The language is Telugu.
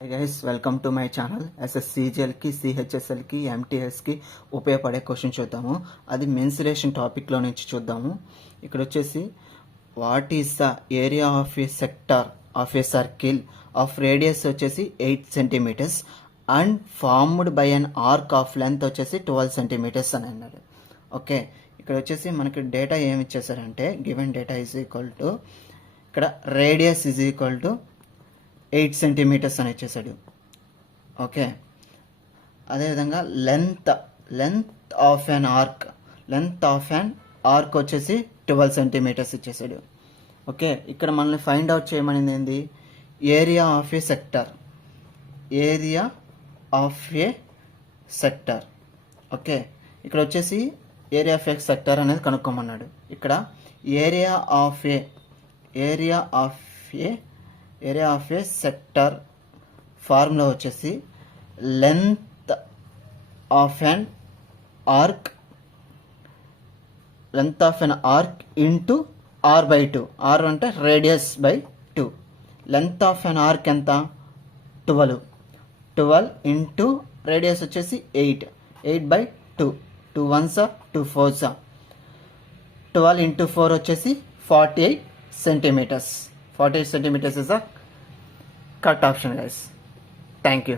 High guys, welcome to my channel. ఎస్ఎస్సిజిఎల్కి, సిహెచ్ఎస్ఎల్కి, ఎంటీఎస్కి ఉపయోగపడే క్వశ్చన్ చూద్దాము. అది మెన్సురేషన్ టాపిక్లో నుంచి చూద్దాము. ఇక్కడ వచ్చేసి what is the area of a sector of a circle of radius వచ్చేసి 8 centimetres and formed by an arc of length వచ్చేసి 12 సెంటీమీటర్స్ అని అన్నాడు. ఓకే, ఇక్కడ వచ్చేసి మనకి డేటా ఏమి ఇచ్చేసారంటే given data is equal to ఇక్కడ radius is equal to 8 centimetres అని ఇచ్చేసాడు. ఓకే, అదేవిధంగా లెంత్ ఆఫ్ అన్ ఆర్క్ వచ్చేసి 12 సెంటీమీటర్స్ ఇచ్చేసాడు. ఓకే, ఇక్కడ మనల్ని ఫైండ్ అవుట్ చేయమనింది ఏంది? Area of a sector. Okay, ఇక్కడ వచ్చేసి ఏరియా ఆఫ్ ఏ సెక్టార్ అనేది కనుక్కోమన్నాడు. ఇక్కడ area of a sector formula వచ్చేసి length of an arc into r/2. r అంటే radius by 2. Length of an arc ఎంత? 12 ఇంటూ రేడియస్ వచ్చేసి 8/2. 2 1s 2 4s 12 ఇంటూ 4 వచ్చేసి 48 centimetres. 48 centimeters is the correct option, guys. Thank you.